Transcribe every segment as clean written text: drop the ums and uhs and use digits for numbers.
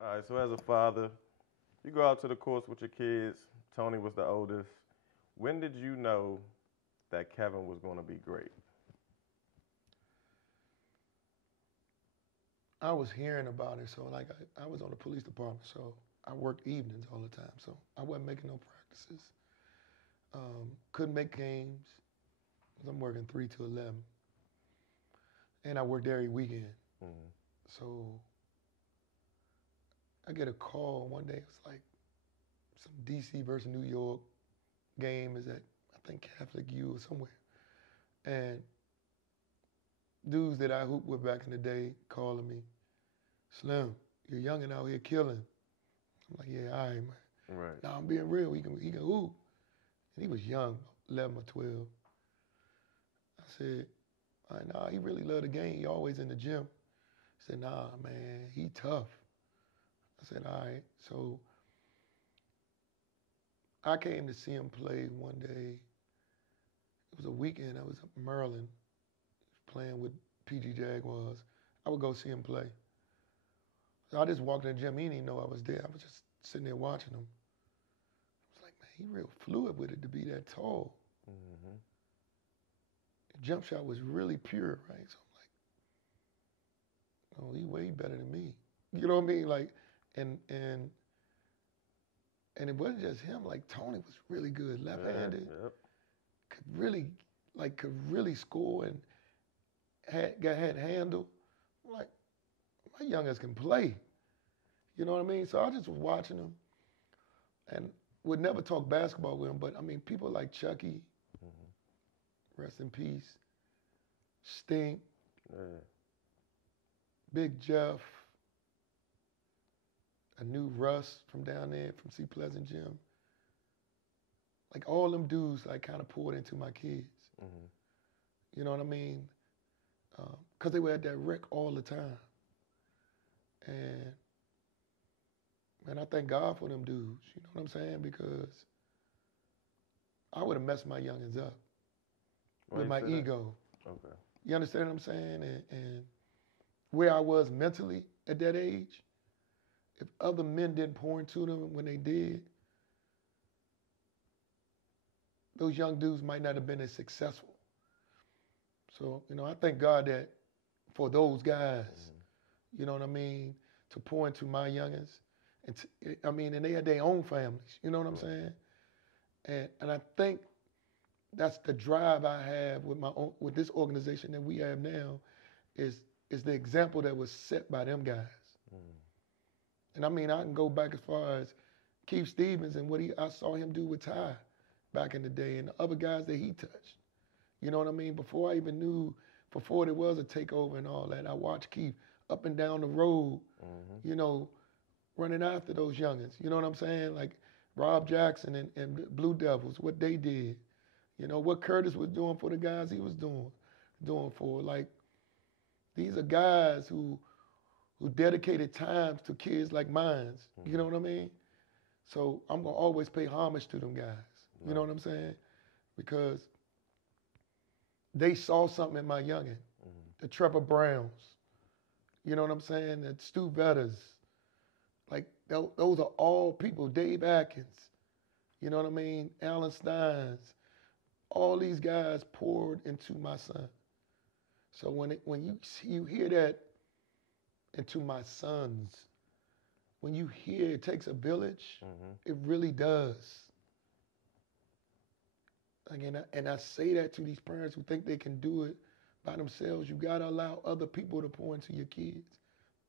All right, so as a father, you go out to the course with your kids. Tony was the oldest. When did you know that Kevin was going to be great? I was hearing about it, so like I was on the police department, so I worked evenings all the time, so I wasn't making no practices. Couldn't make games 'cause I'm working 3 to 11, and I worked every weekend. Mm-hmm. So I get a call one day. It was like some DC versus New York game is at I think Catholic U or somewhere, and dudes that I hooped with back in the day calling me, Slim, you're young and out here killing. I'm like, yeah, all right, man. Right. Now I'm being real. He can hoop. And he was young, 11 or 12. I said, all right, nah, he really loved the game. He always in the gym. He said, nah, man, he tough. I said, all right. So I came to see him play one day. It was a weekend. I was up in Maryland playing with PG Jaguars. I would go see him play. So I just walked in the gym. He didn't even know I was there. I was just sitting there watching him. I was like, man, he real fluid with it to be that tall. Mm-hmm. The jump shot was really pure, right? So I'm like, oh, he way better than me. You know what I mean? Like, and and and it wasn't just him. Like Tony was really good, Yeah, left-handed, yep. could really score and had handle. I'm like, my youngest can play. You know what I mean? So I just was watching him and would never talk basketball with him. But I mean, people like Chucky, Mm-hmm. rest in peace, Stink, Yeah. Big Jeff, I knew Russ from down there from C Pleasant Gym. Like all them dudes, like kind of poured into my kids. Mm-hmm. You know what I mean? Because they were at that rec all the time. And man, I thank God for them dudes. You know what I'm saying? Because I would have messed my youngins up Why with you my say that? ego. Okay. You understand what I'm saying? And where I was mentally at that age, if other men didn't pour into them when they did, those young dudes might not have been as successful. So, I thank God that for those guys, Mm-hmm. you know what I mean, to pour into my youngins. And they had their own families, you know what I'm Right. saying? And I think that's the drive I have with my own with this organization that we have now is is the example that was set by them guys. Mm-hmm. And I mean I can go back as far as Keith Stevens and what he I saw him do with Ty back in the day and the other guys that he touched. You know what I mean? Before I even knew, before there was a takeover and all that, I watched Keith up and down the road, Mm-hmm. you know, running after those youngins. You know what I'm saying? Like Rob Jackson and Blue Devils, what they did. You know, what Curtis was doing for the guys he was doing for. Like, these are guys who dedicated times to kids like mines. You know Mm-hmm. what I mean? So I'm gonna always pay homage to them guys. You know what Nice. I'm saying? Because they saw something in my youngin. Mm-hmm. The Trevor Browns. You know what I'm saying? The Stu Vetters. Like those are all people. Dave Atkins. You know what I mean? Alan Steins. All these guys poured into my son. So when you hear that into my sons, when you hear it takes a village, Mm-hmm. it really does. Again, and I say that to these parents who think they can do it by themselves. You gotta allow other people to pour into your kids,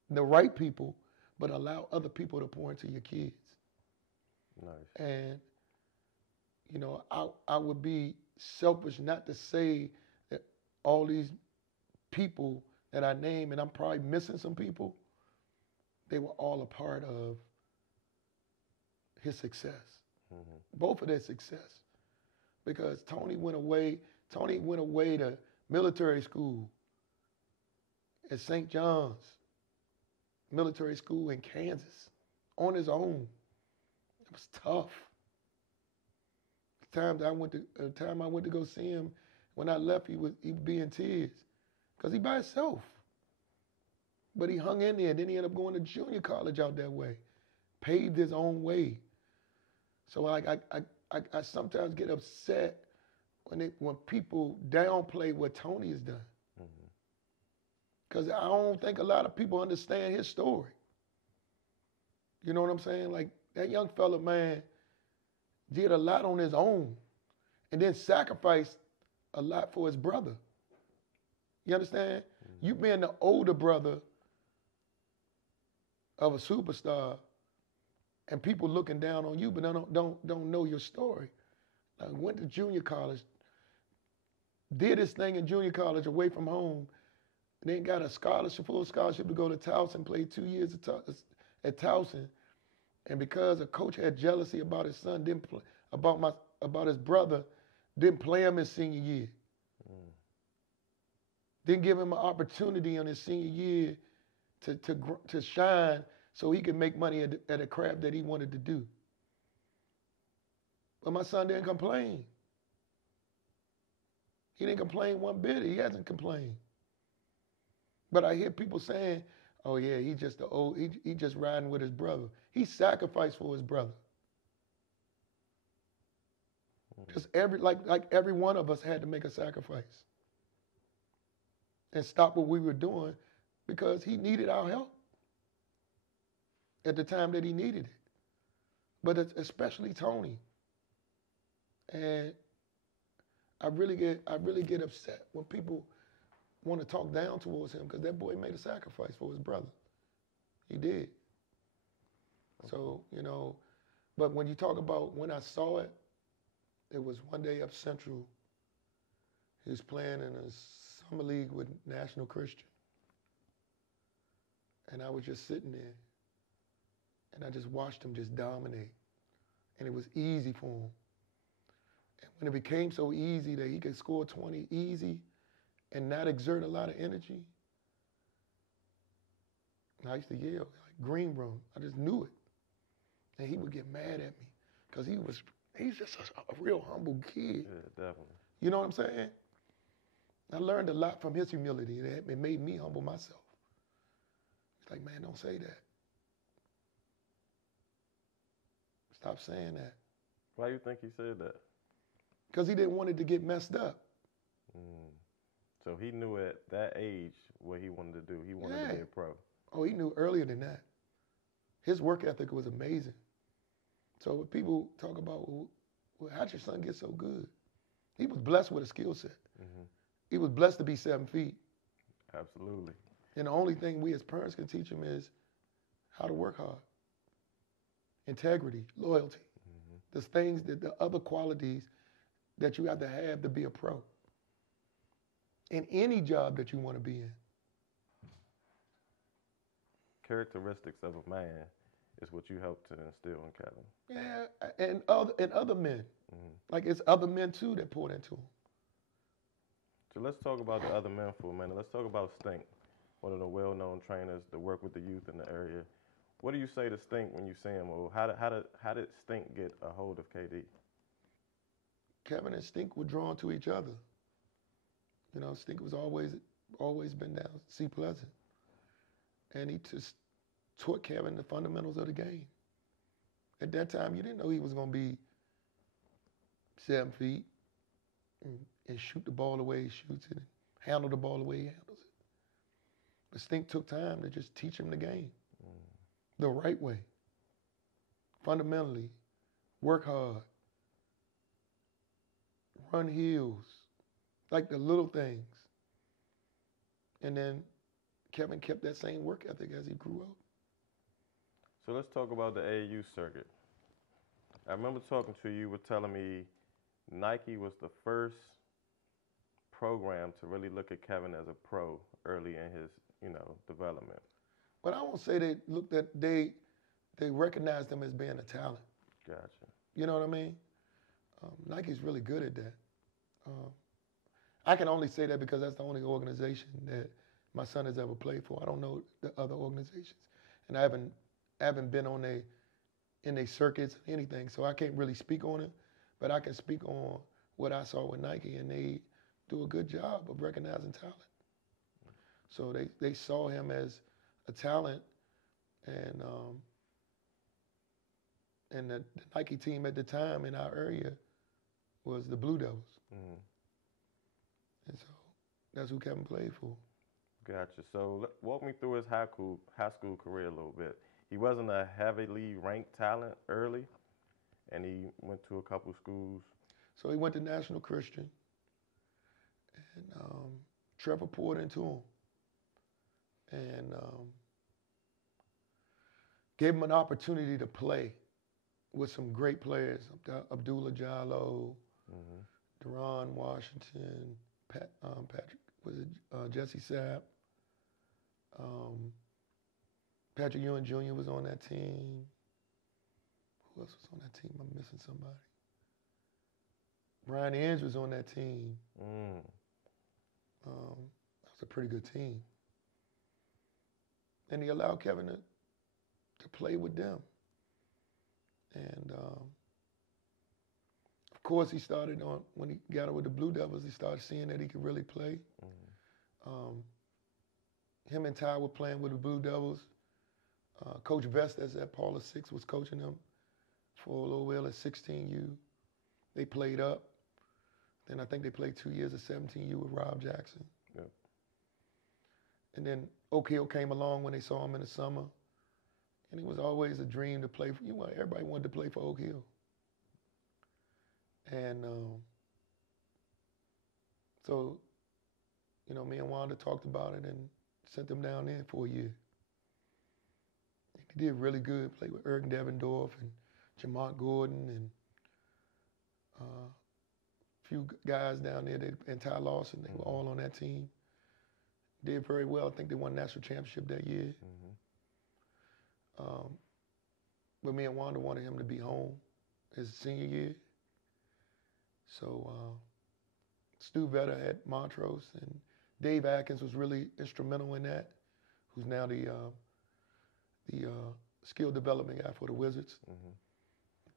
the right people, but allow other people to pour into your kids. Nice. And I would be selfish not to say that all these people that I name, and I'm probably missing some people, they were all a part of his success, Mm-hmm. both of their success. Because Tony went away to military school at St. John's military school in Kansas on his own. It was tough. The time I went to go see him, when I left, he'd be in tears because he by himself. But he hung in there. Then he ended up going to junior college out that way, paved his own way. So I sometimes get upset when people downplay what Tony has done. Because I don't think a lot of people understand his story. You know what I'm saying? Like, that young fella, man, did a lot on his own and then sacrificed a lot for his brother. You understand? You being the older brother of a superstar and people looking down on you, but don't know your story. Like, went to junior college, did his thing in junior college away from home, and then got a scholarship, full scholarship to go to Towson, played 2 years at Towson. And because a coach had jealousy about his son, about his brother, didn't play him his senior year. Didn't give him an opportunity on his senior year to shine so he could make money at a craft that he wanted to do. But my son didn't complain. He didn't complain one bit. He hasn't complained. But I hear people saying, "Oh yeah, he just riding with his brother." He sacrificed for his brother. Just like every one of us had to make a sacrifice and stop what we were doing because he needed our help at the time that he needed it. But it's especially Tony. And I really get upset when people want to talk down towards him because that boy made a sacrifice for his brother. He did. So, but when you talk about when I saw it, it was one day up Central. He was playing in a summer league with National Christian. And I was just sitting there. And I just watched him just dominate. And it was easy for him. And when it became so easy that he could score 20 easy and not exert a lot of energy, and I used to yell, like, green room. I just knew it. And he would get mad at me because he's just a real humble kid. Yeah, definitely. You know what I'm saying? I learned a lot from his humility. It made me humble myself. It's like, man, don't say that. Stop saying that. Why do you think he said that? Because he didn't want it to get messed up. So he knew at that age what he wanted to do. He wanted to be a pro. Oh, he knew earlier than that. His work ethic was amazing. So when people talk about, well, how'd your son get so good? He was blessed with a skill set. He was blessed to be 7 feet. Absolutely. And the only thing we as parents can teach him is how to work hard. Integrity, loyalty. The things the other qualities that you have to be a pro. In any job that you want to be in. Characteristics of a man is what you helped to instill in Kevin. Yeah, and other men. Like, it's other men too that poured into him. So let's talk about the other men for a minute. Let's talk about Stink, one of the well-known trainers that work with the youth in the area. What do you say to Stink when you see him? Or how did Stink get a hold of KD? Kevin and Stink were drawn to each other. Stink was always been down C Pleasant. And he just taught Kevin the fundamentals of the game. At that time, you didn't know he was going to be 7 feet and shoot the ball the way he shoots it and handle the ball the way he handles it. But Stink took time to just teach him the game the right way. Fundamentally, work hard, run hills, like the little things. And then Kevin kept that same work ethic as he grew up. So let's talk about the AAU circuit. I remember talking to you, were telling me Nike was the first program to really look at Kevin as a pro early in his, development. But I won't say they recognized him as being a talent. Gotcha. You know what I mean? Nike's really good at that. I can only say that because that's the only organization that my son has ever played for. I don't know the other organizations, and I haven't been in their circuits or anything, so I can't really speak on it. But I can speak on what I saw with Nike, and they do a good job of recognizing talent. So they saw him as a talent, and the Nike team at the time in our area was the Blue Devils, and so that's who Kevin played for. Gotcha. So walk me through his high school career a little bit. He wasn't a heavily ranked talent early, and he went to a couple schools. So he went to National Christian, and Trevor poured into him, and gave him an opportunity to play with some great players, Abdullah Jallo, Durant, Washington, Patrick, was it Jesse Sapp? Patrick Ewing Jr. was on that team. Who else was on that team? I'm missing somebody. Brian Inge was on that team. That was a pretty good team. And he allowed Kevin to play with them. And of course, he started when he got with the Blue Devils, he started seeing that he could really play. Him and Ty were playing with the Blue Devils. Coach Vestas at Paula 6 was coaching them for a little while at 16U. They played up. Then I think they played 2 years at 17U with Rob Jackson. Yep. And then Oak Hill came along when they saw him in the summer. And it was always a dream to play for, everybody wanted to play for Oak Hill. And so, me and Wanda talked about it and sent him down there for a year. He did really good, played with Erg Devendorf and Jamont Gordon and a few guys down there, and Ty Lawson, they were all on that team. Did very well. I think they won national championship that year. But me and Wanda wanted him to be home his senior year. So Stu Vetter at Montrose, and Dave Atkins was really instrumental in that, who's now the skill development guy for the Wizards.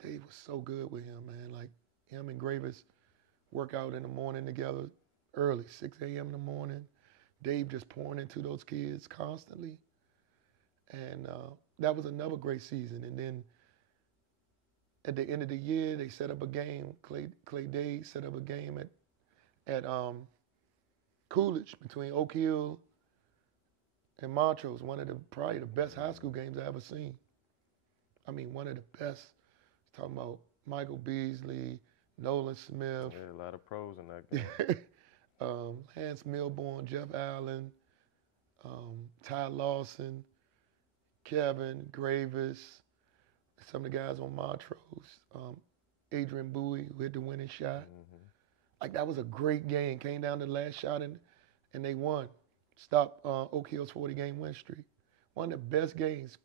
Dave was so good with him, man. Like, him and Gravis work out in the morning together early, 6 a.m. in the morning. Dave just pouring into those kids constantly. And that was another great season. And then at the end of the year, they set up a game. Clay Day set up a game at Coolidge between Oak Hill and Montrose, probably the best high school games I ever seen. I mean, one of the best. Talking about Michael Beasley, Nolan Smith. Yeah, a lot of pros in that game. Lance Milborn, Jeff Allen, Ty Lawson, Kevin, Gravis, some of the guys on Montrose, Adrian Bowie, who hit the winning shot. Like, that was a great game. Came down to the last shot and they won. Stopped Oak Hill's 40-game win streak. One of the best games,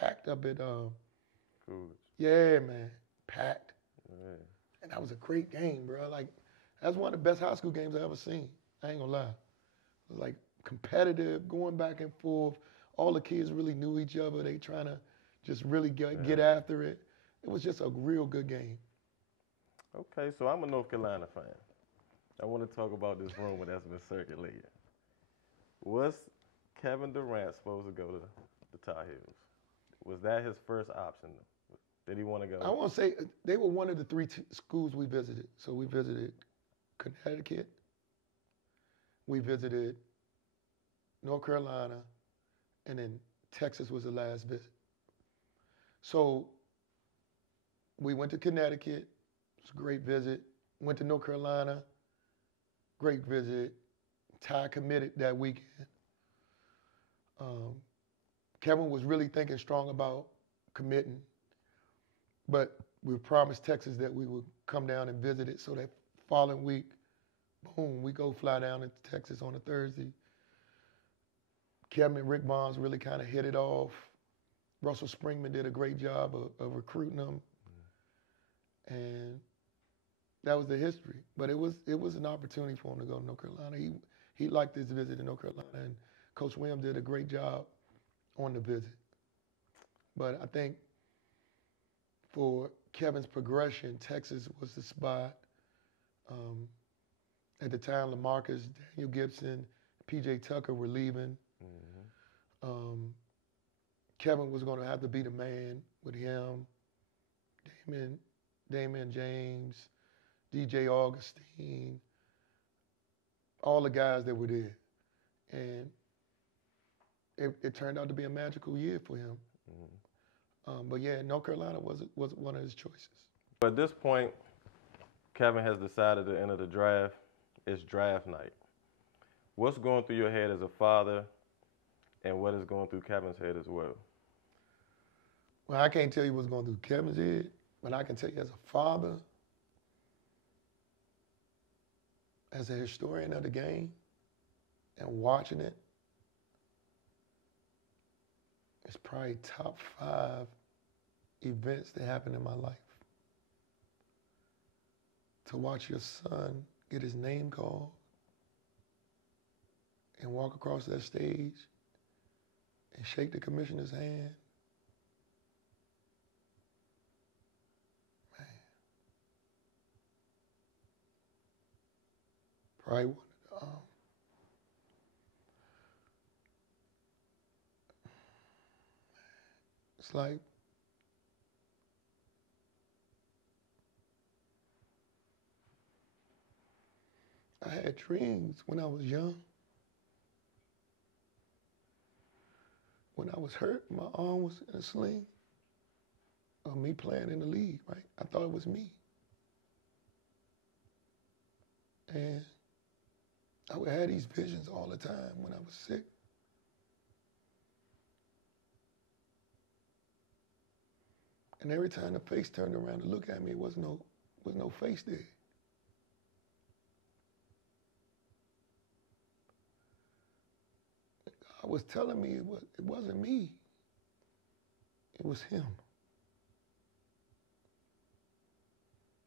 packed up at Coolidge. Yeah, man, packed. Yeah. And that was a great game, bro. Like, that's one of the best high school games I ever seen. I ain't gonna lie. It was like competitive, going back and forth. All the kids really knew each other. They trying to just really get after it. It was just a real good game. Okay, so I'm a North Carolina fan. I want to talk about this rumor that's been circulating. Was Kevin Durant supposed to go to the Tar Heels? Was that his first option? Did he want to go? I want to say they were one of the three schools we visited. So we visited Connecticut, we visited North Carolina, and then Texas was the last visit. So we went to Connecticut, it was a great visit. Went to North Carolina, great visit. Ty committed that weekend. Kevin was really thinking strong about committing, but we promised Texas that we would come down and visit it. So that following week, boom, we go fly down to Texas on a Thursday. Kevin and Rick Bonds really kind of hit it off. Russell Springman did a great job of recruiting them. And that was the history. But it was an opportunity for him to go to North Carolina. He liked his visit to North Carolina, and Coach Williams did a great job on the visit. But I think for Kevin's progression, Texas was the spot. At the time, LaMarcus, Daniel Gibson, P.J. Tucker were leaving. Kevin was going to have to be the man with him, Damian James, DJ Augustine, all the guys that were there. And it turned out to be a magical year for him. But yeah, North Carolina was one of his choices. At this point, Kevin has decided to enter the draft. It's draft night. What's going through your head as a father, and what is going through Kevin's head as well? Well, I can't tell you what's going through Kevin's head, but I can tell you as a father, as a historian of the game, and watching it, it's probably top 5 events that happened in my life. To watch your son get his name called and walk across that stage and shake the commissioner's hand. Man. Probably one of the, it's like I had dreams when I was young. When I was hurt, my arm was in a sling, of me playing in the league, right? I thought it was me. And I would have these visions all the time when I was sick. And every time the face turned around to look at me, was no face there. God was telling me it wasn't me. It was him.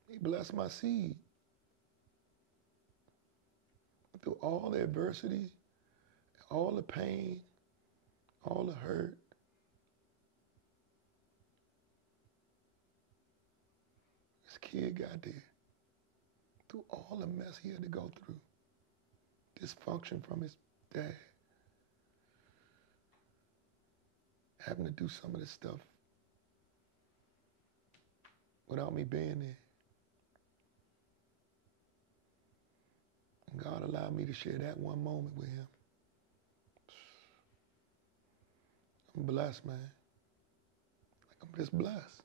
He blessed my seed. Through all the adversity, all the pain, all the hurt, this kid got there. Through all the mess he had to go through, dysfunction from his dad, having to do some of this stuff without me being there. And God allowed me to share that one moment with him. I'm blessed, man. Like, I'm just blessed.